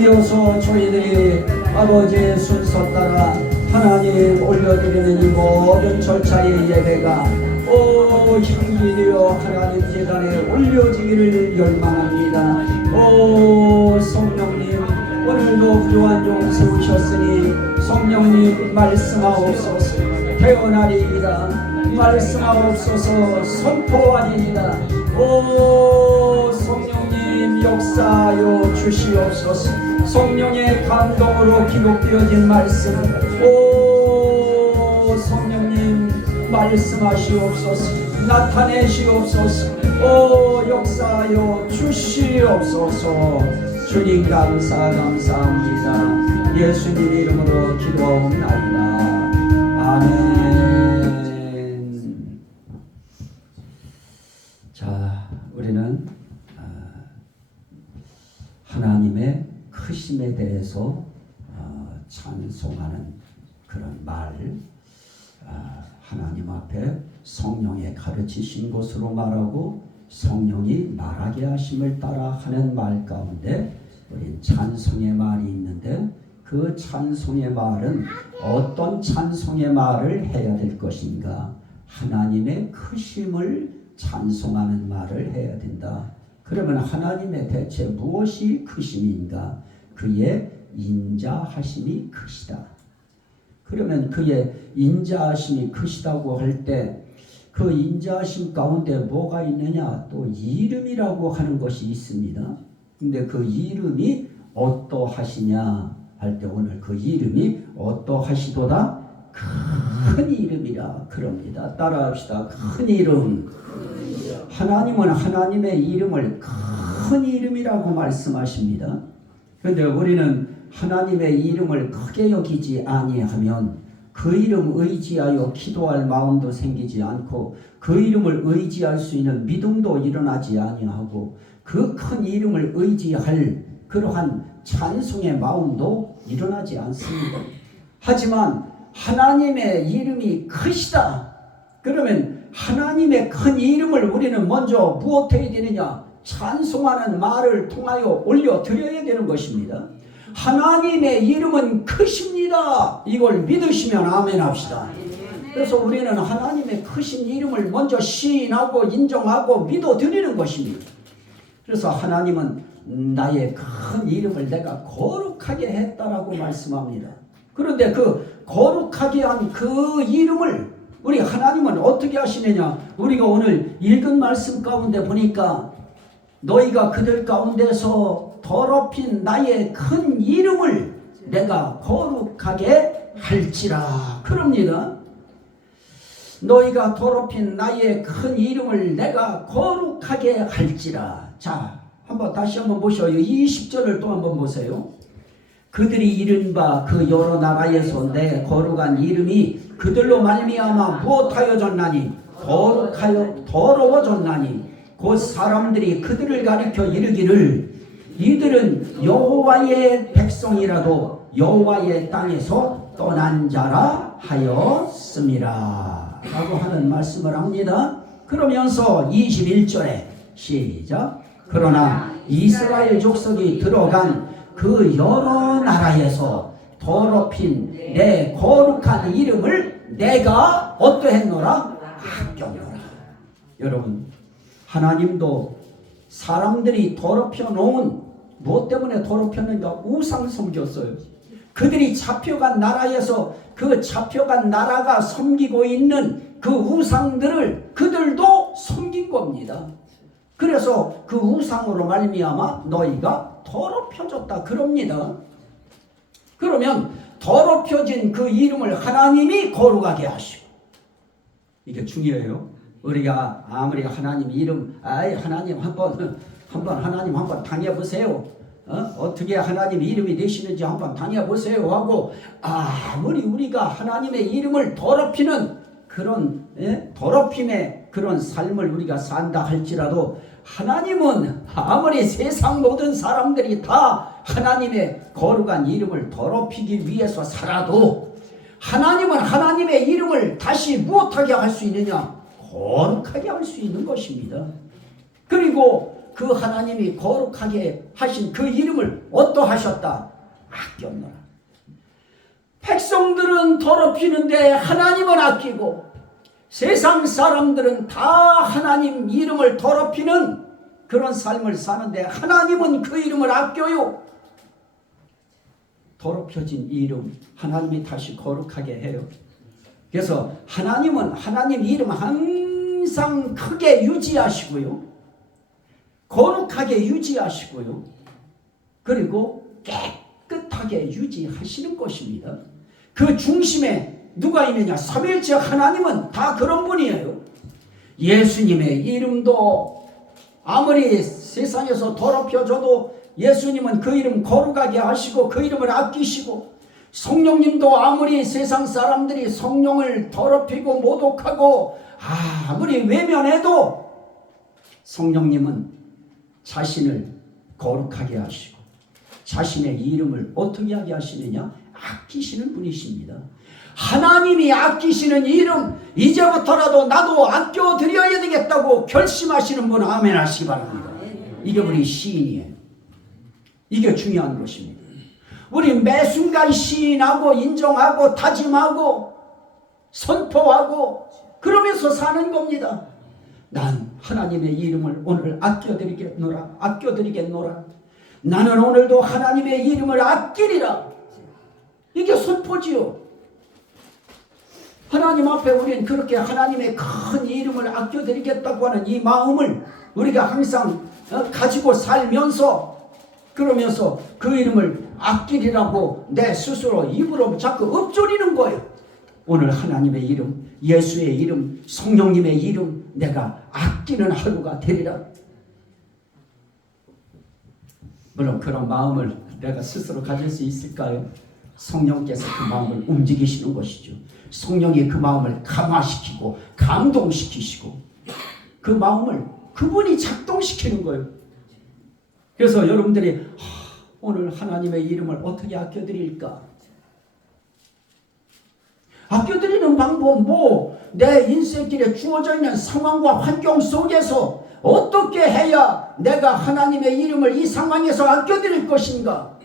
이어서 저희들이 아버지의 순서 따라 하나님 올려드리는 이 모든 절차의 예배가 향기 되어 하나님 재단에 올려지기를 열망합니다. 성령님, 오늘도 부요한 종 세우셨으니 성령님 말씀하옵소서. 태어나리이다. 말씀하옵소서. 선포하리이다. 성령님 역사하여 주시옵소서. 성령의 감동으로 기록되어진 말씀, 성령님 말씀하시옵소서. 나타내시옵소서. 역사하여 주시옵소서. 주님 감사합니다. 예수님 이름으로 기도하옵나이다. 아멘. 자, 우리는 하나님의 크심에 대해서 찬송하는 그런 말, 하나님 앞에 성령의 가르치신 것으로 말하고 성령이 말하게 하심을 따라 하는 말 가운데 우린 찬송의 말이 있는데, 그 찬송의 말은 어떤 찬송의 말을 해야 될 것인가? 하나님의 크심을 찬송하는 말을 해야 된다. 그러면 하나님의 대체 무엇이 크심인가? 그의 인자하심이 크시다. 그러면 그의 인자하심이 크시다고 할 때 그 인자하심 가운데 뭐가 있느냐? 또 이름이라고 하는 것이 있습니다. 근데 그 이름이 어떠하시냐 할 때 오늘 그 이름이 어떠하시도다? 큰 이름이라 그럽니다. 따라합시다. 큰 이름. 하나님은 하나님의 이름을 큰 이름이라고 말씀하십니다. 그런데 우리는 하나님의 이름을 크게 여기지 아니하면 그 이름 의지하여 기도할 마음도 생기지 않고 그 이름을 의지할 수 있는 믿음도 일어나지 아니하고 그 큰 이름을 의지할 그러한 찬송의 마음도 일어나지 않습니다. 하지만 하나님의 이름이 크시다. 그러면 하나님의 큰 이름을 우리는 먼저 무엇해야 되느냐? 찬송하는 말을 통하여 올려드려야 되는 것입니다. 하나님의 이름은 크십니다. 이걸 믿으시면 아멘 합시다. 그래서 우리는 하나님의 크신 이름을 먼저 시인하고 인정하고 믿어드리는 것입니다. 그래서 하나님은 나의 큰 이름을 내가 거룩하게 했다라고 말씀합니다. 그런데 그 거룩하게 한 그 이름을 우리 하나님은 어떻게 하시느냐? 우리가 오늘 읽은 말씀 가운데 보니까 너희가 그들 가운데서 더럽힌 나의 큰 이름을 내가 거룩하게 할지라 그럽니다. 너희가 더럽힌 나의 큰 이름을 내가 거룩하게 할지라. 자, 다시 한번 보셔요. 20절을 또 한번 보세요. 그들이 이른 바 그 여러 나라에서 내 거룩한 이름이 그들로 말미암아 무엇하여졌나니? 거룩하여 더러워졌나니? 곧 사람들이 그들을 가리켜 이르기를 이들은 여호와의 백성이라도 여호와의 땅에서 떠난 자라 하였음이라 라고 하는 말씀을 합니다. 그러면서 21절에 시작. 그러나 이스라엘 족속이 들어간 그 여러 나라에서 더럽힌 내 거룩한 이름을 내가 어떠했노라? 아꼈노라. 여러분, 하나님도 사람들이 더럽혀 놓은 무엇 때문에 더럽혔는가? 우상 섬겼어요. 그들이 잡혀간 나라에서 그 잡혀간 나라가 섬기고 있는 그 우상들을 그들도 섬긴 겁니다. 그래서 그 우상으로 말미암아 너희가 더럽혀졌다 그럽니다. 그러면 더럽혀진 그 이름을 하나님이 거룩하게 하시고, 이게 중요해요. 우리가 아무리 하나님 이름, 하나님 한번 하나님 한번 당해보세요. 어떻게 하나님 이름이 되시는지 한번 당해보세요 하고 아무리 우리가 하나님의 이름을 더럽히는 그런 더럽힘의 그런 삶을 우리가 산다 할지라도 하나님은 아무리 세상 모든 사람들이 다 하나님의 거룩한 이름을 더럽히기 위해서 살아도 하나님은 하나님의 이름을 다시 무엇하게 할 수 있느냐? 거룩하게 할 수 있는 것입니다. 그리고 그 하나님이 거룩하게 하신 그 이름을 어떠하셨다? 아꼈노라. 백성들은 더럽히는데 하나님은 아끼고, 세상 사람들은 다 하나님 이름을 더럽히는 그런 삶을 사는데 하나님은 그 이름을 아껴요. 더럽혀진 이름 하나님이 다시 거룩하게 해요. 그래서 하나님은 하나님 이름 항상 크게 유지하시고요, 거룩하게 유지하시고요, 그리고 깨끗하게 유지하시는 것입니다. 그 중심에 누가 있느냐? 삼위일체 하나님은 다 그런 분이에요. 예수님의 이름도 아무리 세상에서 더럽혀져도 예수님은 그 이름 거룩하게 하시고 그 이름을 아끼시고, 성령님도 아무리 세상 사람들이 성령을 더럽히고 모독하고 아무리 외면해도 성령님은 자신을 거룩하게 하시고 자신의 이름을 어떻게 하게 하시느냐? 아끼시는 분이십니다. 하나님이 아끼시는 이름, 이제부터라도 나도 아껴드려야 되겠다고 결심하시는 분 아멘 하시기 바랍니다. 이게 우리 시인이에요. 이게 중요한 것입니다. 우리 매 순간 시인하고 인정하고 다짐하고 선포하고 그러면서 사는 겁니다. 난 하나님의 이름을 오늘 아껴드리겠노라. 나는 오늘도 하나님의 이름을 아끼리라. 이게 선포지요. 하나님 앞에 우리는 그렇게 하나님의 큰 이름을 아껴드리겠다고 하는 이 마음을 우리가 항상 가지고 살면서, 그러면서 그 이름을 아끼리라고 내 스스로 입으로 자꾸 읊조리는 거예요. 오늘 하나님의 이름, 예수의 이름, 성령님의 이름 내가 아끼는 하루가 되리라. 물론 그런 마음을 내가 스스로 가질 수 있을까요? 성령께서 그 마음을 움직이시는 것이죠. 성령이 그 마음을 감화시키고 감동시키시고 그 마음을 그분이 작동시키는 거예요. 그래서 여러분들이 오늘 하나님의 이름을 어떻게 아껴드릴까? 아껴드리는 방법, 내 인생길에 주어져 있는 상황과 환경 속에서 어떻게 해야 내가 하나님의 이름을 이 상황에서 아껴드릴 것인가?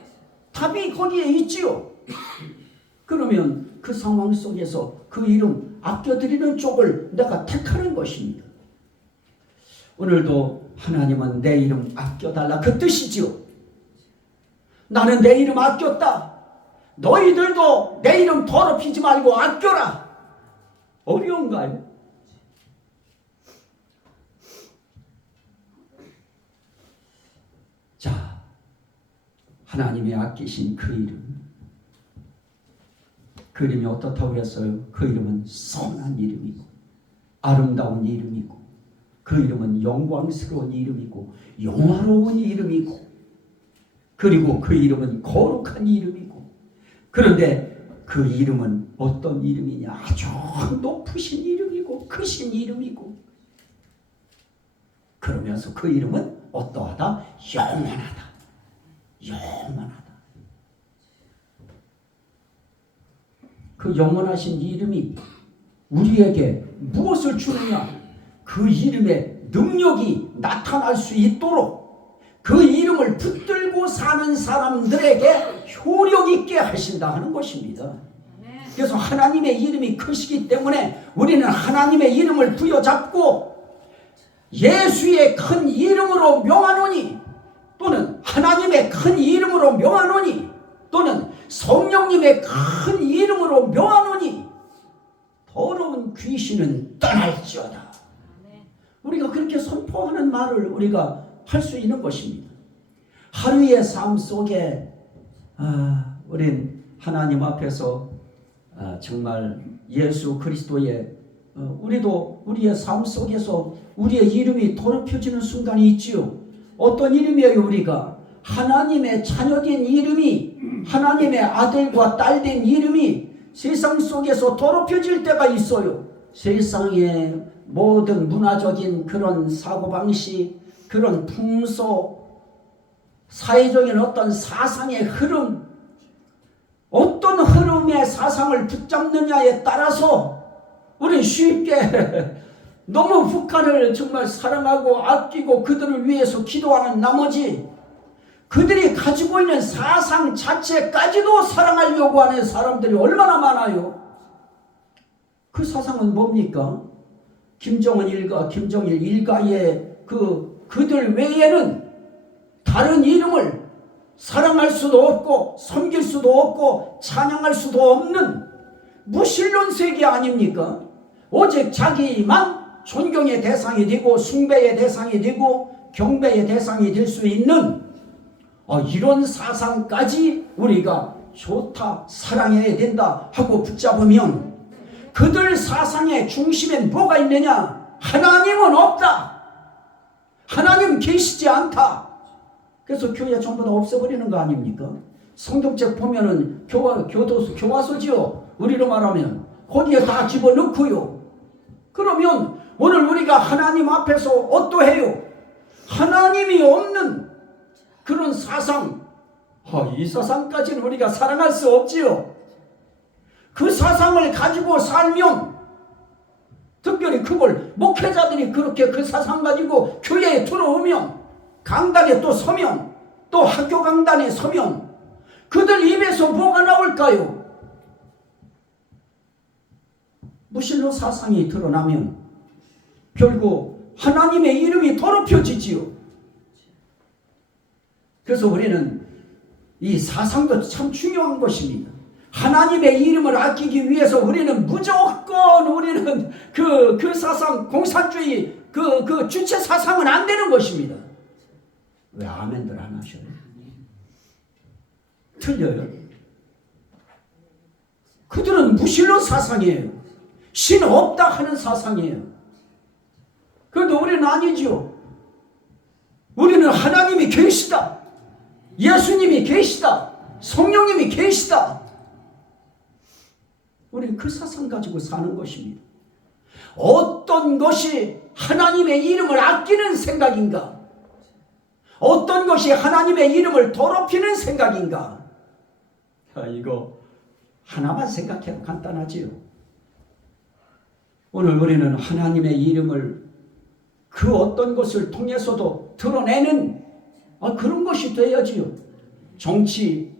답이 거기에 있지요. 그러면 그 상황 속에서 그 이름 아껴드리는 쪽을 내가 택하는 것입니다. 오늘도 하나님은 내 이름 아껴달라 그 뜻이지요. 나는 내 이름 아꼈다. 너희들도 내 이름 더럽히지 말고 아껴라. 어려운가요? 자, 하나님이 아끼신 그 이름, 그 이름이 어떻다고 했어요? 그 이름은 선한 이름이고 아름다운 이름이고 그 이름은 영광스러운 이름이고 영화로운 이름이고 그리고 그 이름은 거룩한 이름이고, 그런데 그 이름은 어떤 이름이냐? 아주 높으신 이름이고 크신 이름이고, 그러면서 그 이름은 어떠하다? 영원하다. 영원하다. 그 영원하신 이름이 우리에게 무엇을 주느냐? 그 이름의 능력이 나타날 수 있도록 그 이름을 붙들고 사는 사람들에게 효력 있게 하신다 하는 것입니다. 그래서 하나님의 이름이 크시기 때문에 우리는 하나님의 이름을 부여잡고 예수의 큰 이름으로 명하노니, 또는 하나님의 큰 이름으로 명하노니, 또는 성령님의 큰 이름으로 명하노니 더러운 귀신은 떠날지어다. 우리가 그렇게 선포하는 말을 우리가 할 수 있는 것입니다. 하루의 삶 속에 우린 하나님 앞에서 정말 예수 그리스도의 우리도 우리의 삶 속에서 우리의 이름이 더럽혀지는 순간이 있지요. 어떤 이름이에요? 우리가 하나님의 자녀된 이름이, 하나님의 아들과 딸된 이름이 세상 속에서 더럽혀질 때가 있어요. 세상의 모든 문화적인 그런 사고방식, 그런 풍속, 사회적인 어떤 사상의 흐름, 어떤 흐름의 사상을 붙잡느냐에 따라서 우리는 쉽게 너무 북한을 정말 사랑하고 아끼고 그들을 위해서 기도하는 나머지 그들이 가지고 있는 사상 자체까지도 사랑하려고 하는 사람들이 얼마나 많아요. 그 사상은 뭡니까? 김정은 일가, 김정일 일가의 그들 외에는 다른 이름을 사랑할 수도 없고 섬길 수도 없고 찬양할 수도 없는 무신론 세계 아닙니까? 오직 자기만 존경의 대상이 되고 숭배의 대상이 되고 경배의 대상이 될 수 있는 이런 사상까지 우리가 좋다, 사랑해야 된다 하고 붙잡으면 그들 사상의 중심엔 뭐가 있느냐? 하나님은 없다. 하나님 계시지 않다. 그래서 교회 전부 다 없애버리는 거 아닙니까? 성경책 보면은 교과서지요. 우리로 말하면 거기에 다 집어넣고요. 그러면 오늘 우리가 하나님 앞에서 어떠해요? 하나님이 없는 그런 사상, 이 사상까지는 우리가 사랑할 수 없지요. 그 사상을 가지고 살면, 특별히 그걸 목회자들이 그렇게 그 사상 가지고 교회에 들어오면, 강단에 또 서면, 또 학교 강단에 서면 그들 입에서 뭐가 나올까요? 무신론 사상이 드러나면 결국 하나님의 이름이 더럽혀지지요. 그래서 우리는 이 사상도 참 중요한 것입니다. 하나님의 이름을 아끼기 위해서 우리는 무조건 우리는 그 사상, 공산주의 그 주체 사상은 안 되는 것입니다. 왜 아멘들 안 하셔요? 틀려요. 그들은 무신론 사상이에요. 신 없다 하는 사상이에요. 그런데 우리는 아니지요. 우리는 하나님이 계시다. 예수님이 계시다. 성령님이 계시다. 우리는 그 사상 가지고 사는 것입니다. 어떤 것이 하나님의 이름을 아끼는 생각인가? 어떤 것이 하나님의 이름을 더럽히는 생각인가? 이거 하나만 생각해도 간단하지요. 오늘 우리는 하나님의 이름을 그 어떤 것을 통해서도 드러내는 그런 것이 되어야지요. 정치,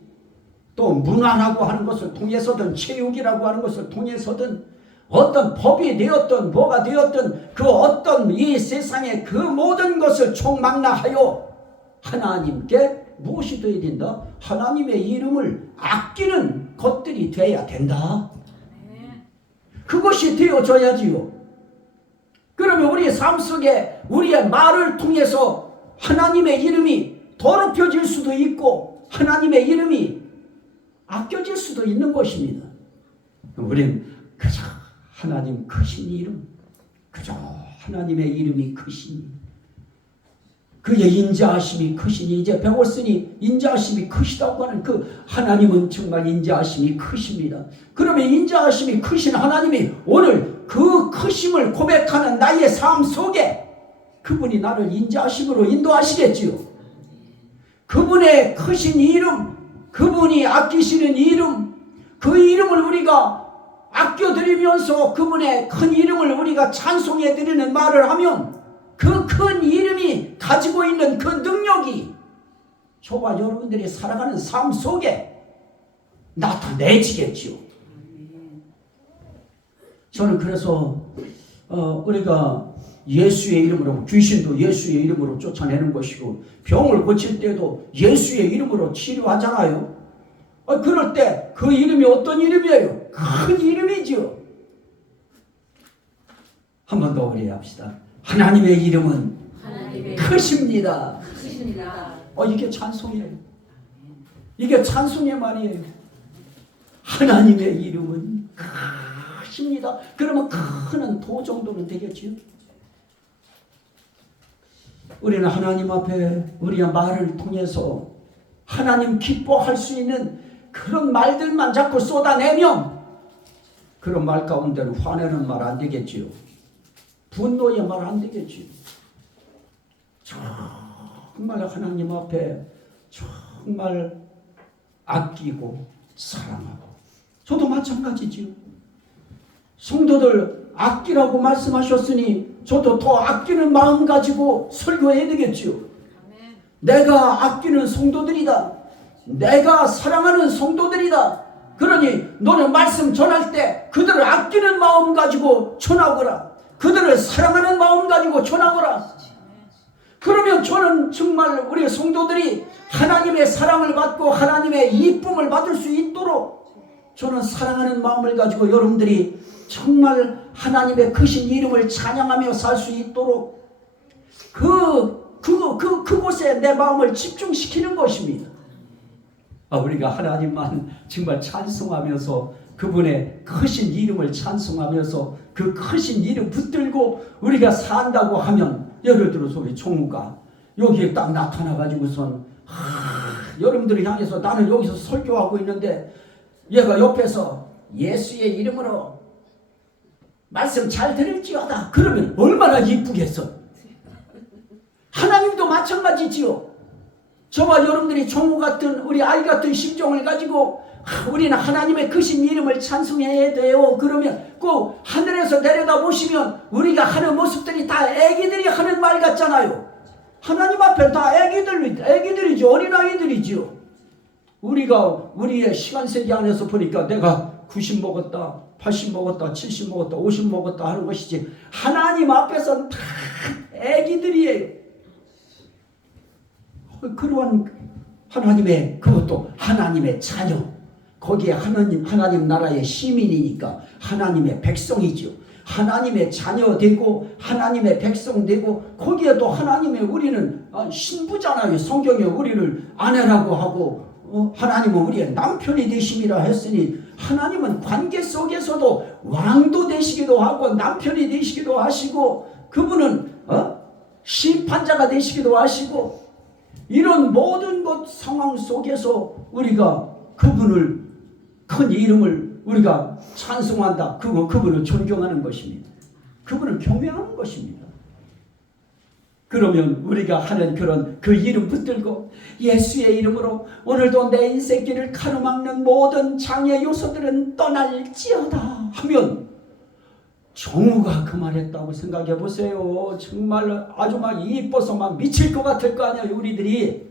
또 문화라고 하는 것을 통해서든 체육이라고 하는 것을 통해서든 어떤 법이 되었든 뭐가 되었든 그 어떤 이 세상의 그 모든 것을 총망라하여 하나님께 무엇이 되어야 된다? 하나님의 이름을 아끼는 것들이 되어야 된다. 그것이 되어져야지요. 그러면 우리의 삶 속에 우리의 말을 통해서 하나님의 이름이 더럽혀질 수도 있고 하나님의 이름이 아껴질 수도 있는 것입니다. 우리는 그저 하나님 크신 이름, 그저 하나님의 이름이 크시니, 그의 인자하심이 크시니, 이제 배웠으니 인자하심이 크시다고 하는 그 하나님은 정말 인자하심이 크십니다. 그러면 인자하심이 크신 하나님이 오늘 그 크심을 고백하는 나의 삶 속에 그분이 나를 인자하심으로 인도하시겠지요. 그분의 크신 이름, 그분이 아끼시는 이름, 그 이름을 우리가 아껴드리면서 그분의 큰 이름을 우리가 찬송해드리는 말을 하면 그 큰 이름이 가지고 있는 그 능력이 저와 여러분들이 살아가는 삶 속에 나타내지겠지요. 저는 그래서 우리가 예수의 이름으로, 귀신도 예수의 이름으로 쫓아내는 것이고 병을 고칠 때도 예수의 이름으로 치료하잖아요. 그럴 때 그 이름이 어떤 이름이에요? 큰 이름이지요. 한 번 더 우리 합시다. 하나님의 이름은 크십니다. 이게 찬송이에요. 이게 찬송의 말이에요. 하나님의 이름은 크십니다. 그러면 크는 도 정도는 되겠지요. 우리는 하나님 앞에 우리의 말을 통해서 하나님 기뻐할 수 있는 그런 말들만 자꾸 쏟아내면 그런 말 가운데는 화내는 말 안 되겠지요. 분노의 말 안 되겠지요. 정말 하나님 앞에 정말 아끼고 사랑하고, 저도 마찬가지지요. 성도들 아끼라고 말씀하셨으니 저도 더 아끼는 마음 가지고 설교해야 되겠지요. 내가 아끼는 성도들이다. 내가 사랑하는 성도들이다. 그러니 너는 말씀 전할 때 그들을 아끼는 마음 가지고 전하거라. 그들을 사랑하는 마음 가지고 전하거라. 그러면 저는 정말 우리 성도들이 하나님의 사랑을 받고 하나님의 이쁨을 받을 수 있도록 저는 사랑하는 마음을 가지고 여러분들이 정말 하나님의 크신 이름을 찬양하며 살 수 있도록 그곳에 내 마음을 집중시키는 것입니다. 우리가 하나님만 정말 찬송하면서 그분의 크신 이름을 찬송하면서 그 크신 이름 붙들고 우리가 산다고 하면, 예를 들어서 우리 총무가 여기에 딱 나타나가지고선 여러분들을 향해서 나는 여기서 설교하고 있는데 얘가 옆에서 예수의 이름으로 말씀 잘 들을지어다 그러면 얼마나 이쁘겠어. 하나님도 마찬가지지요. 저와 여러분들이 종우 같은 우리 아이 같은 심정을 가지고 우리는 하나님의 크신 이름을 찬송해야 돼요. 그러면 꼭 하늘에서 내려다 보시면 우리가 하는 모습들이 다 애기들이 하는 말 같잖아요. 하나님 앞에 다 애기들이죠. 어린아이들이죠. 우리가 우리의 시간세기 안에서 보니까 내가 90 먹었다, 80 먹었다, 70 먹었다, 50 먹었다 하는 것이지, 하나님 앞에서는 다 애기들이에요. 그러한 하나님의, 그것도 하나님의 자녀, 거기에 하나님 나라의 시민이니까 하나님의 백성이죠. 하나님의 자녀 되고 하나님의 백성 되고, 거기에 또 하나님의, 우리는 신부잖아요. 성경에 우리를 아내라고 하고 하나님은 우리의 남편이 되심이라 했으니, 하나님은 관계 속에서도 왕도 되시기도 하고 남편이 되시기도 하시고, 그분은 심판자가 되시기도 하시고, 이런 모든 것 상황 속에서 우리가 그분을, 큰 이름을 우리가 찬송한다. 그분을 존경하는 것입니다. 그분을 경외하는 것입니다. 그러면 우리가 하는 그런 그 이름 붙들고 예수의 이름으로 오늘도 내 인생길을 가로막는 모든 장애 요소들은 떠날지어다 하면, 정우가 그 말했다고 생각해 보세요. 정말 아주 막 이뻐서 막 미칠 것 같을 거 아니에요. 우리들이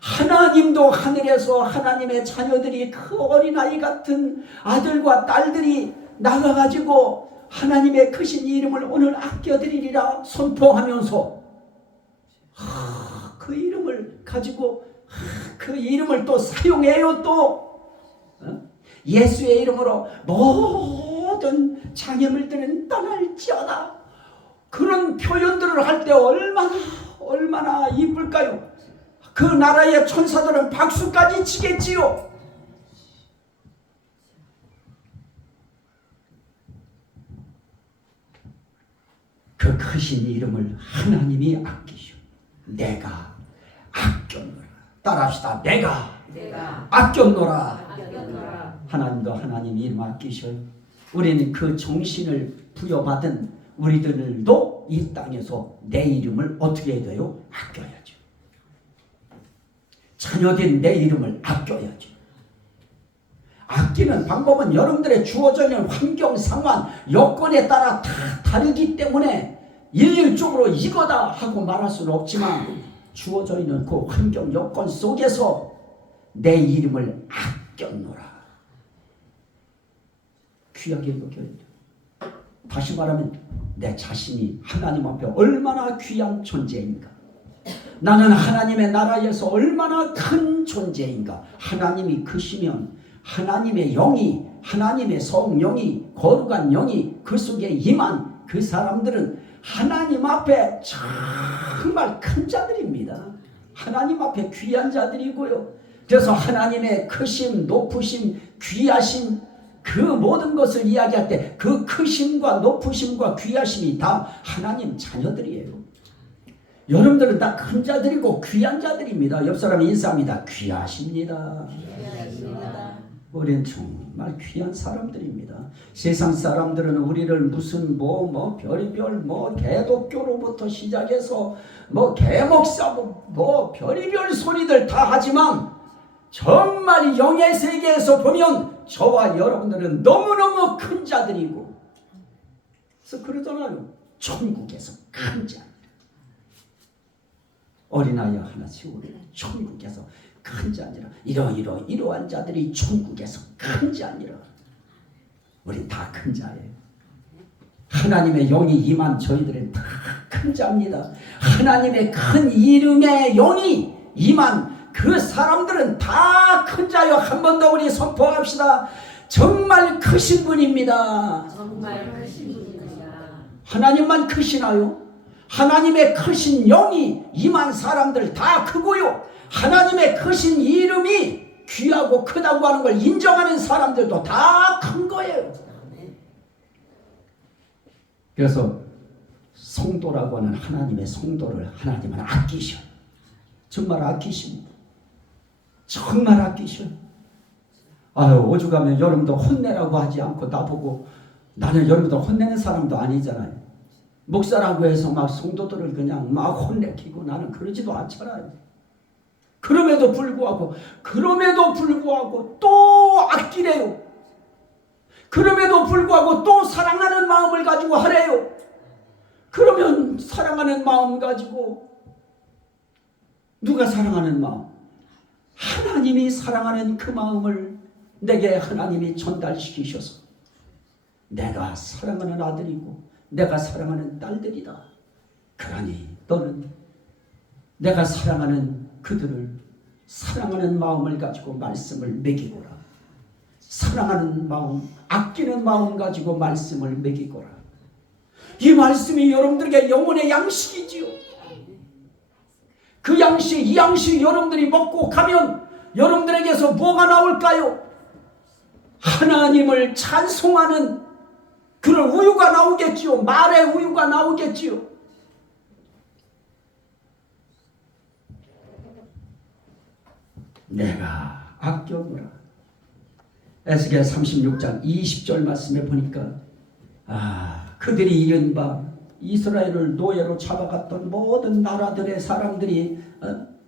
하나님도 하늘에서 하나님의 자녀들이, 그 어린아이 같은 아들과 딸들이 나가가지고 하나님의 크신 이름을 오늘 아껴드리리라 선포하면서 그 이름을 가지고 그 이름을 또 사용해요. 또 예수의 이름으로 모든 장애물들은 떠날지어다. 그런 표현들을 할 때 얼마나 이쁠까요? 그 나라의 천사들은 박수까지 치겠지요. 그 크신 이름을 하나님이 아끼시오. 내가 아꼈노라. 따라합시다. 내가 아꼈노라. 하나님도 하나님 이름 아끼셔요. 우리는 그 정신을 부여받은 우리들도 이 땅에서 내 이름을 어떻게 해야 돼요? 아껴야죠. 자녀된 내 이름을 아껴야죠. 아끼는 방법은 여러분들의 주어져 있는 환경, 상황, 여건에 따라 다 다르기 때문에 일률적으로 이거다 하고 말할 수는 없지만, 주어져 있는 그 환경, 여건 속에서 내 이름을 아껴노라. 귀하게 여겨야 돼. 다시 말하면 내 자신이 하나님 앞에 얼마나 귀한 존재인가, 나는 하나님의 나라에서 얼마나 큰 존재인가. 하나님이 크시면 하나님의 영이, 하나님의 성령이, 거룩한 영이 그 속에 임한 그 사람들은 하나님 앞에 정말 큰 자들입니다. 하나님 앞에 귀한 자들이고요. 그래서 하나님의 크심, 높으심, 귀하심, 그 모든 것을 이야기할 때 그 크심과 높으심과 귀하심이 다 하나님 자녀들이에요. 여러분들은 다 큰 자들이고 귀한 자들입니다. 옆 사람이 인사합니다. 귀하십니다. 우리는 정말 귀한 사람들입니다. 세상 사람들은 우리를 무슨 별의별 개독교로부터 시작해서 개목사 별의별 소리들 다 하지만, 정말 영의 세계에서 보면 저와 여러분들은 너무너무 큰 자들이고, 그래서 그러잖아요. 천국에서 큰 자. 어린아이와 하나 세우리라. 천국에서 큰 자니라. 이러한 자들이 천국에서 큰 자니라. 우린 다 큰 자예요. 하나님의 영이 임한 저희들은 다 큰 자입니다. 하나님의 큰 이름의 영이 임한 그 사람들은 다 큰 자요. 한 번 더 우리 선포합시다. 정말 크신 분입니다. 정말 크신 분입니다. 하나님만 크시나요? 하나님의 크신 영이 임한 사람들 다 크고요. 하나님의 크신 이름이 귀하고 크다고 하는 걸 인정하는 사람들도 다 큰 거예요. 그래서 성도라고 하는 하나님의 성도를 하나님은 아끼셔. 정말 아끼십니다. 정말 아끼셔. 오죽하면 여러분도 혼내라고 하지 않고 나보고, 나는 여러분들 혼내는 사람도 아니잖아요. 목사라고 해서 막 성도들을 그냥 막 혼내키고 나는 그러지도 않잖아요. 그럼에도 불구하고 또 아끼래요. 그럼에도 불구하고 또 사랑하는 마음을 가지고 하래요. 그러면 사랑하는 마음 가지고, 누가 사랑하는 마음? 하나님이 사랑하는 그 마음을 내게 하나님이 전달시키셔서 내가 사랑하는 아들이고 내가 사랑하는 딸들이다. 그러니 너는 내가 사랑하는 그들을 사랑하는 마음을 가지고 말씀을 먹이거라. 사랑하는 마음, 아끼는 마음 가지고 말씀을 먹이거라. 이 말씀이 여러분들에게 영혼의 양식이지요. 그 양식, 이 양식 여러분들이 먹고 가면 여러분들에게서 뭐가 나올까요? 하나님을 찬송하는 그런 우유가 나오겠지요. 말의 우유가 나오겠지요. 내가 아껴노라. 에스겔 36장 20절 말씀에 보니까 그들이 이른 바 이스라엘을 노예로 잡아갔던 모든 나라들의 사람들이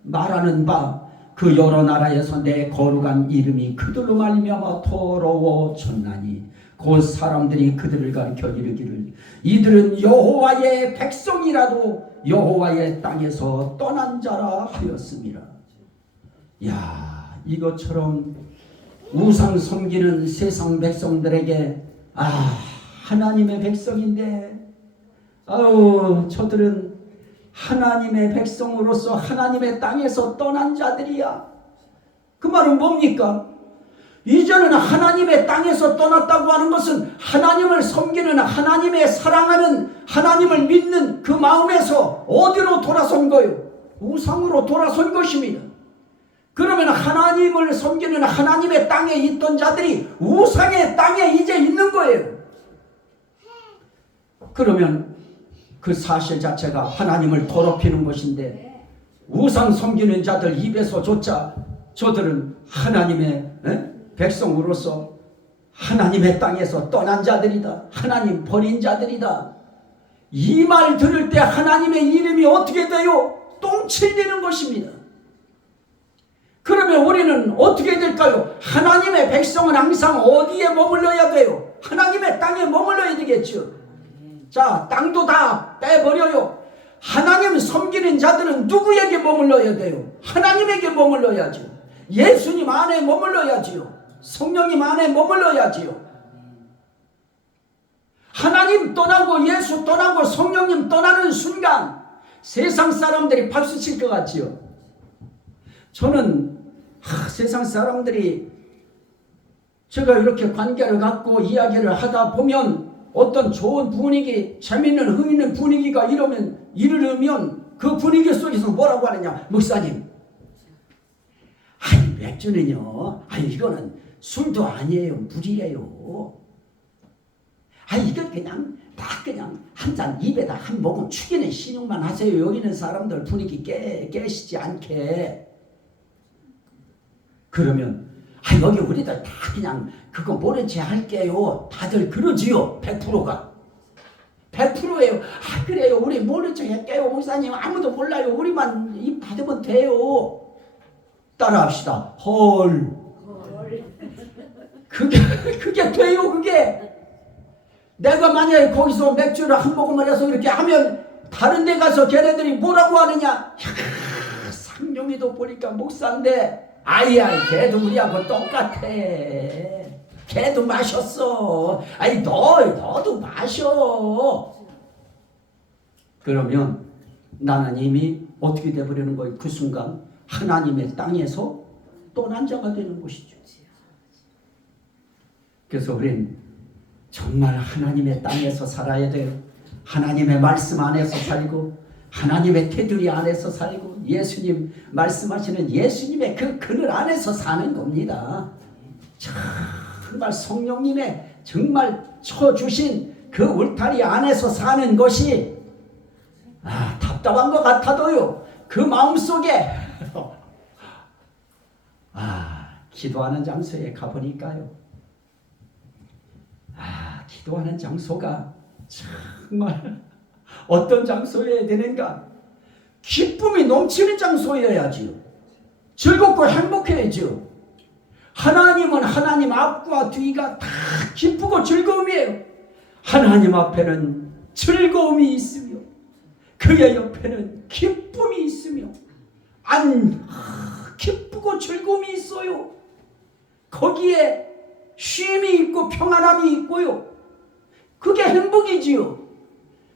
말하는 바 그 여러 나라에서 내 거룩한 이름이 그들로 말미암아 더러워졌나니 곧 사람들이 그들을 가리켜 이르기를 이들은 여호와의 백성이라도 여호와의 땅에서 떠난 자라 하였습니다. 야, 이것처럼 우상 섬기는 세상 백성들에게 하나님의 백성인데 저들은 하나님의 백성으로서 하나님의 땅에서 떠난 자들이야. 그 말은 뭡니까? 이제는 하나님의 땅에서 떠났다고 하는 것은 하나님을 섬기는, 하나님의 사랑하는, 하나님을 믿는 그 마음에서 어디로 돌아선 거예요? 우상으로 돌아선 것입니다. 그러면 하나님을 섬기는 하나님의 땅에 있던 자들이 우상의 땅에 이제 있는 거예요. 그러면 그 사실 자체가 하나님을 더럽히는 것인데, 우상 섬기는 자들 입에서조차 저들은 하나님의 백성으로서 하나님의 땅에서 떠난 자들이다. 하나님 버린 자들이다. 이 말 들을 때 하나님의 이름이 어떻게 돼요? 똥칠리는 것입니다. 그러면 우리는 어떻게 될까요? 하나님의 백성은 항상 어디에 머물러야 돼요? 하나님의 땅에 머물러야 되겠죠. 자, 땅도 다 빼버려요. 하나님 섬기는 자들은 누구에게 머물러야 돼요? 하나님에게 머물러야죠. 예수님 안에 머물러야지요. 성령님 안에 머물러야지요. 하나님 떠나고 예수 떠나고 성령님 떠나는 순간 세상 사람들이 박수 칠 것 같지요. 저는 세상 사람들이 제가 이렇게 관계를 갖고 이야기를 하다 보면 어떤 좋은 분위기, 재밌는 흥있는 분위기가 이르면 그 분위기 속에서 뭐라고 하느냐? 목사님, 맥주는요, 이거는 술도 아니에요, 물이에요. 이건 그냥 한 잔 입에다 한 모금 축이는 신용만 하세요. 여기 있는 사람들 분위기 깨시지 않게. 그러면 여기 우리들 다 그냥 그거 모른 채 할게요. 다들 그러지요. 100%가 100%예요. 그래요. 우리 모른 척 할게요. 목사님 아무도 몰라요. 우리만 입 닫으면 돼요. 따라합시다. 헐. 그게 돼요. 그게 내가 만약에 거기서 맥주를 한 모금을 해서 이렇게 하면 다른 데 가서 걔네들이 뭐라고 하느냐? 야, 상룡이도 보니까 목사인데 아이야, 걔도 우리하고 똑같아. 걔도 마셨어. 아니 너도 마셔. 그러면 나는 이미 어떻게 돼버리는 거예요? 그 순간 하나님의 땅에서 떠난 자가 되는 것이죠. 그래서 우린 정말 하나님의 땅에서 살아야 돼요. 하나님의 말씀 안에서 살고 하나님의 테두리 안에서 살고 예수님 말씀하시는 예수님의 그 그늘 안에서 사는 겁니다. 정말 성령님의 정말 쳐주신 그 울타리 안에서 사는 것이 답답한 것 같아도요, 그 마음속에 기도하는 장소에 가보니까요, 기도하는 장소가 정말 어떤 장소여야 되는가? 기쁨이 넘치는 장소여야지요. 즐겁고 행복해야죠. 하나님은 하나님 앞과 뒤가 다 기쁘고 즐거움이에요. 하나님 앞에는 즐거움이 있으며 그의 옆에는 기쁨이 있으며 기쁘고 즐거움이 있어요. 거기에 쉼이 있고 평안함이 있고요. 그게 행복이지요.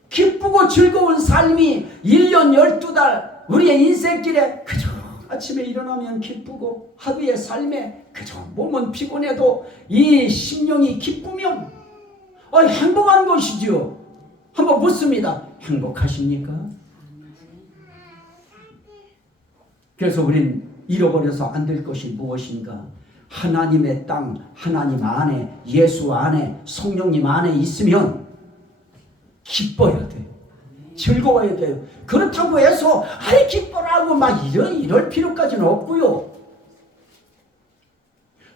기쁘고 즐거운 삶이 1년 12달 우리의 인생길에 그저 아침에 일어나면 기쁘고 하루의 삶에 그저 몸은 피곤해도 이 심령이 기쁘면 행복한 것이지요. 한번 묻습니다. 행복하십니까? 그래서 우린 잃어버려서 안 될 것이 무엇인가? 하나님의 땅, 하나님 안에, 예수 안에, 성령님 안에 있으면 기뻐야 돼요. 즐거워야 돼요. 그렇다고 해서 기뻐라고 막 이럴 필요까지는 없고요.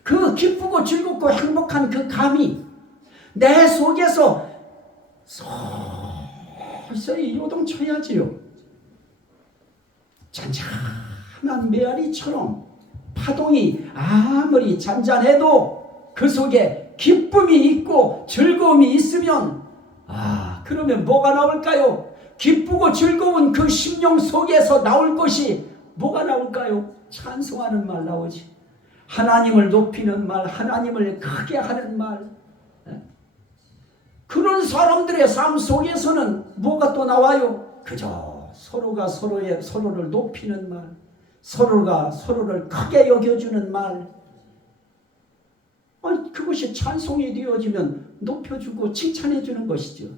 그 기쁘고 즐겁고 행복한 그 감이 내 속에서 서서히 요동쳐야지요. 잔잔한 메아리처럼 파동이 아무리 잔잔해도 그 속에 기쁨이 있고 즐거움이 있으면 그러면 뭐가 나올까요? 기쁘고 즐거운 그 심령 속에서 나올 것이 뭐가 나올까요? 찬송하는 말 나오지. 하나님을 높이는 말, 하나님을 크게 하는 말. 그런 사람들의 삶 속에서는 뭐가 또 나와요? 그저 서로가 서로를 높이는 말, 서로가 서로를 크게 여겨주는 말. 그것이 찬송이 되어지면 높여주고 칭찬해주는 것이죠.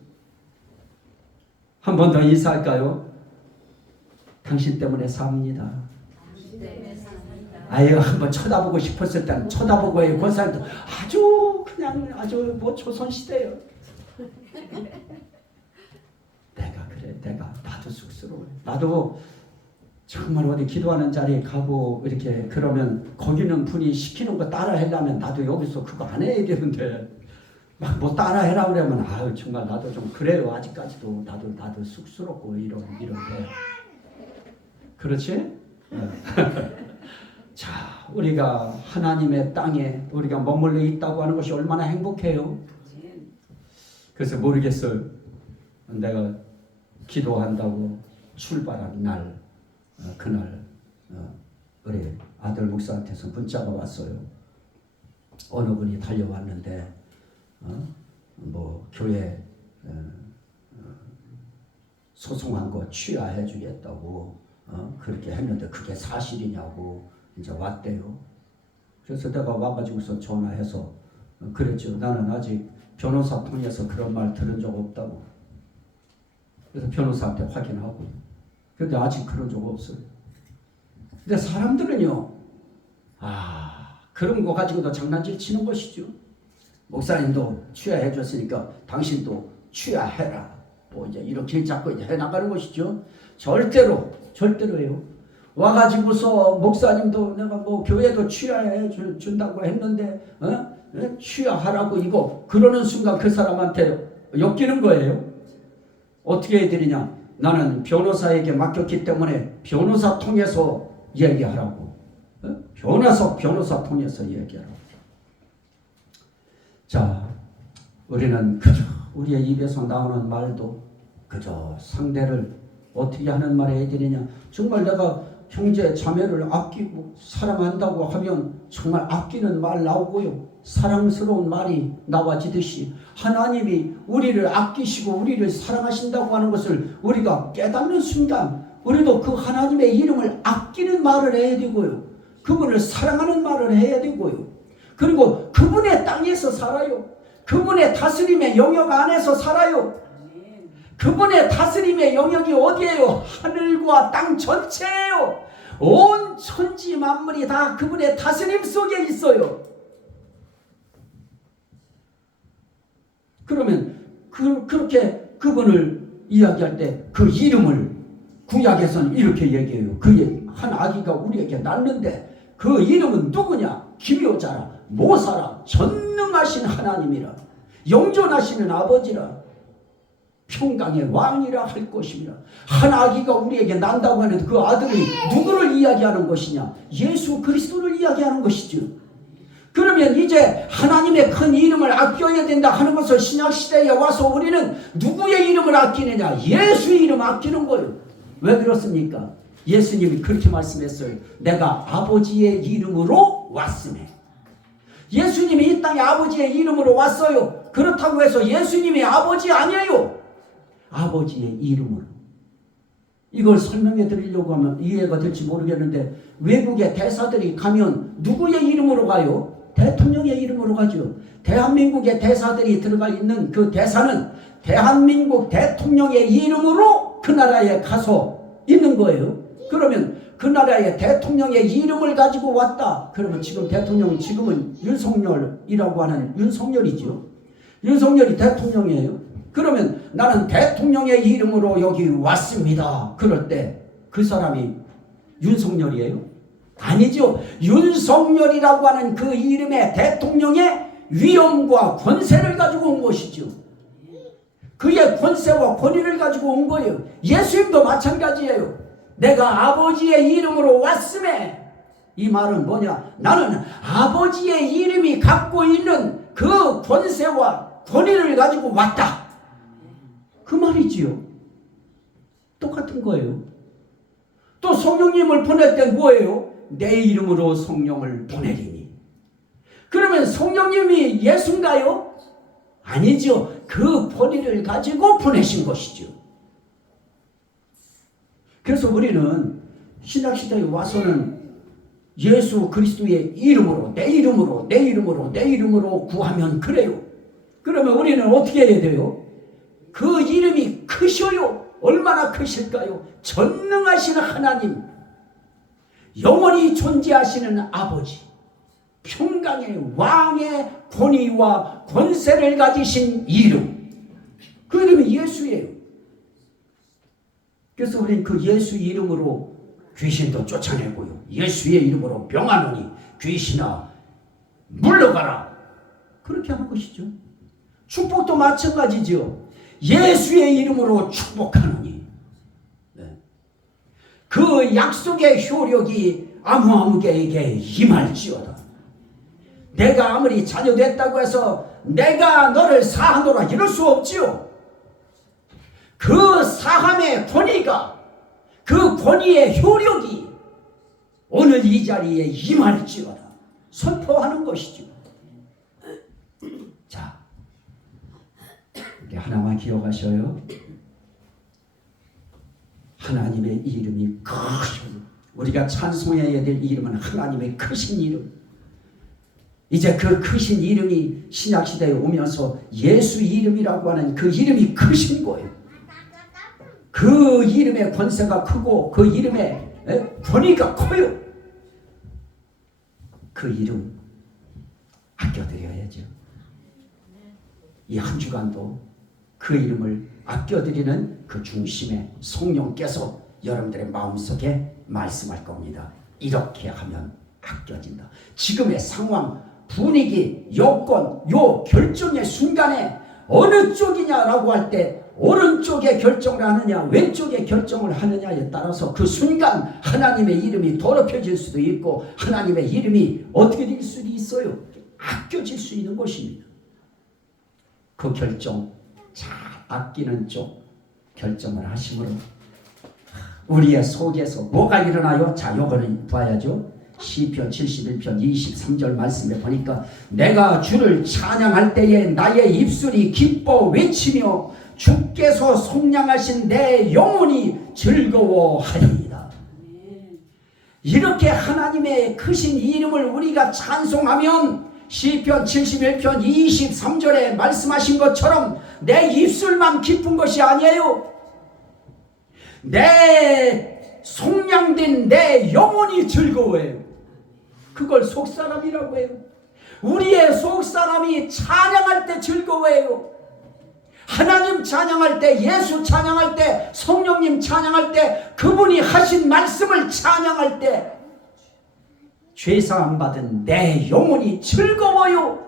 한 번 더 인사할까요? 당신 때문에 삽니다. 한번 쳐다보고 싶었을 때는 쳐다보고 해요. 그 사람도 아주 조선시대예요. 나도 쑥스러워요. 나도 정말 어디 기도하는 자리에 가고 이렇게 그러면 거기는 분이 시키는 거 따라 하려면 나도 여기서 그거 안 해야 되는데 막 뭐 따라 해라 그러면 정말 나도 좀 그래요. 아직까지도 나도 쑥스럽고 이런데 그렇지? 자, 우리가 하나님의 땅에 우리가 머물러 있다고 하는 것이 얼마나 행복해요. 그래서 모르겠어요. 내가 기도한다고 출발한 날 그날 우리 아들 목사한테서 문자가 왔어요. 어느 분이 달려왔는데 교회 소송한 거 취하해 주겠다고 그렇게 했는데 그게 사실이냐고 이제 왔대요. 그래서 내가 와가지고서 전화해서 그랬죠. 나는 아직 변호사 통해서 그런 말 들은 적 없다고. 그래서 변호사한테 확인하고. 근데 아직 그런 적 없어요. 근데 사람들은요, 그런 거 가지고도 장난질 치는 것이죠. 목사님도 취하해 줬으니까 당신도 취하해라. 이제 이렇게 자꾸 이제 해나가는 것이죠. 절대로예요. 와가지고서 목사님도 내가 교회도 취하해 준다고 했는데, 취하하라고 이거 그러는 순간 그 사람한테 엮이는 거예요. 어떻게 해야 되느냐? 나는 변호사에게 맡겼기 때문에 변호사 통해서 얘기하라고. 변호사 통해서 얘기하라고. 자, 우리는 그저 우리의 입에서 나오는 말도 그저 상대를 어떻게 하는 말을 해야 되느냐. 정말 내가 형제 자매를 아끼고 사랑한다고 하면 정말 아끼는 말 나오고요, 사랑스러운 말이 나와지듯이 하나님이 우리를 아끼시고 우리를 사랑하신다고 하는 것을 우리가 깨닫는 순간 우리도 그 하나님의 이름을 아끼는 말을 해야 되고요, 그분을 사랑하는 말을 해야 되고요, 그리고 그분의 땅에서 살아요. 그분의 다스림의 영역 안에서 살아요. 그분의 다스림의 영역이 어디예요? 하늘과 땅 전체예요. 온 천지 만물이 다 그분의 다스림 속에 있어요. 그러면 그렇게 그분을 이야기할 때 그 이름을 구약에서는 이렇게 얘기해요. 그 한 아기가 우리에게 낳는데 그 이름은 누구냐? 기묘자라, 모사라, 전능하신 하나님이라, 영존하시는 아버지라, 평강의 왕이라 할 것입니다. 한 아기가 우리에게 난다고 하는 그 아들이 누구를 이야기하는 것이냐? 예수 그리스도를 이야기하는 것이죠. 그러면 이제 하나님의 큰 이름을 아껴야 된다 하는 것을 신약시대에 와서 우리는 누구의 이름을 아끼느냐? 예수의 이름 아끼는 거예요. 왜 그렇습니까? 예수님이 그렇게 말씀했어요. 내가 아버지의 이름으로 왔으네. 예수님이 이 땅에 아버지의 이름으로 왔어요. 그렇다고 해서 예수님이 아버지 아니에요. 아버지의 이름으로. 이걸 설명해 드리려고 하면 이해가 될지 모르겠는데, 외국의 대사들이 가면 누구의 이름으로 가요? 대통령의 이름으로 가죠. 대한민국의 대사들이 들어가 있는 그 대사는 대한민국 대통령의 이름으로 그 나라에 가서 있는 거예요. 그러면 그 나라의 대통령의 이름을 가지고 왔다. 그러면 지금 대통령, 지금은 윤석열이라고 하는 윤석열이죠. 윤석열이 대통령이에요. 그러면 나는 대통령의 이름으로 여기 왔습니다. 그럴 때 그 사람이 윤석열이에요? 아니죠. 윤석열이라고 하는 그 이름의 대통령의 위엄과 권세를 가지고 온 것이죠. 그의 권세와 권위를 가지고 온 거예요. 예수님도 마찬가지예요. 내가 아버지의 이름으로 왔음에, 이 말은 뭐냐? 나는 아버지의 이름이 갖고 있는 그 권세와 권위를 가지고 왔다. 그 말이지요. 똑같은 거예요. 또 성령님을 보낼 때 뭐예요? 내 이름으로 성령을 보내리니. 그러면 성령님이 예수인가요? 아니죠. 그 권위를 가지고 보내신 것이죠. 그래서 우리는 신약시대에 와서는 예수 그리스도의 이름으로, 내 이름으로, 내 이름으로, 내 이름으로 구하면 그래요. 그러면 우리는 어떻게 해야 돼요? 그 이름이 크셔요. 얼마나 크실까요? 전능하신 하나님, 영원히 존재하시는 아버지, 평강의 왕의 권위와 권세를 가지신 이름, 그 이름이 예수예요. 그래서 우리는 그 예수 이름으로 귀신도 쫓아내고요, 예수의 이름으로 병하노니 귀신아 물러가라, 그렇게 하는 것이죠. 축복도 마찬가지죠. 예수의 이름으로 축복하노니, 네. 그 약속의 효력이 아무에게 임할지어다. 내가 아무리 자녀됐다고 해서 내가 너를 사하노라 이럴 수 없지요. 그 사함의 권위가, 그 권위의 효력이 오늘 이 자리에 임할지어다 선포하는 것이죠. 자, 우리 하나만 기억하셔요. 하나님의 이름이 크신, 우리가 찬송해야 될 이름은 하나님의 크신 이름. 이제 그 크신 이름이 신약시대에 오면서 예수 이름이라고 하는 그 이름이 크신 거예요. 그 이름의 권세가 크고 그 이름의 권위가 커요. 그 이름 아껴드려야죠. 이 한 주간도 그 이름을 아껴드리는 그 중심에 성령께서 여러분들의 마음속에 말씀할 겁니다. 이렇게 하면 아껴진다. 지금의 상황, 분위기, 여건, 요 결정의 순간에 어느 쪽이냐라고 할 때 오른쪽에 결정을 하느냐 왼쪽에 결정을 하느냐에 따라서 그 순간 하나님의 이름이 더럽혀질 수도 있고 하나님의 이름이 어떻게 될 수도 있어요. 아껴질 수 있는 것입니다. 그 결정 잘 아끼는 쪽 결정을 하심으로 우리의 속에서 뭐가 일어나요? 자, 요거는 봐야죠. 시편 71편 23절 말씀에 보니까 내가 주를 찬양할 때에 나의 입술이 기뻐 외치며 주께서 속량하신 내 영혼이 즐거워하리이다. 이렇게 하나님의 크신 이름을 우리가 찬송하면 시편 71편 23절에 말씀하신 것처럼 내 입술만 기쁜 것이 아니에요. 내 속량된 내 영혼이 즐거워해요. 그걸 속사람이라고 해요. 우리의 속사람이 찬양할 때 즐거워해요. 하나님 찬양할 때, 예수 찬양할 때, 성령님 찬양할 때, 그분이 하신 말씀을 찬양할 때 죄사함 받은 내 영혼이 즐거워요.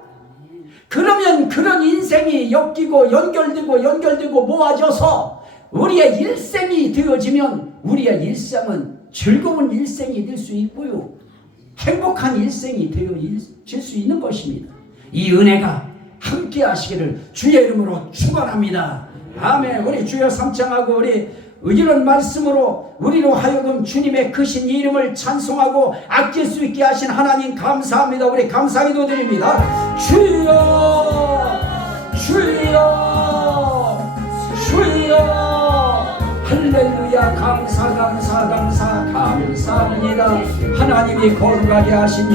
그러면 그런 인생이 엮이고 연결되고 모아져서 우리의 일생이 되어지면 우리의 일생은 즐거운 일생이 될 수 있고요, 행복한 일생이 되어질 수 있는 것입니다. 이 은혜가 함께 하시기를 주의 이름으로 축원합니다. 아멘. 우리 주여 삼창하고 우리 이런 말씀으로 우리로 하여금 주님의 크신 이름을 찬송하고 아낄 수 있게 하신 하나님 감사합니다. 우리 감사기도 드립니다. 주여 주여 주여 할렐루야. 감사합니다. 하나님이 거룩하게 하신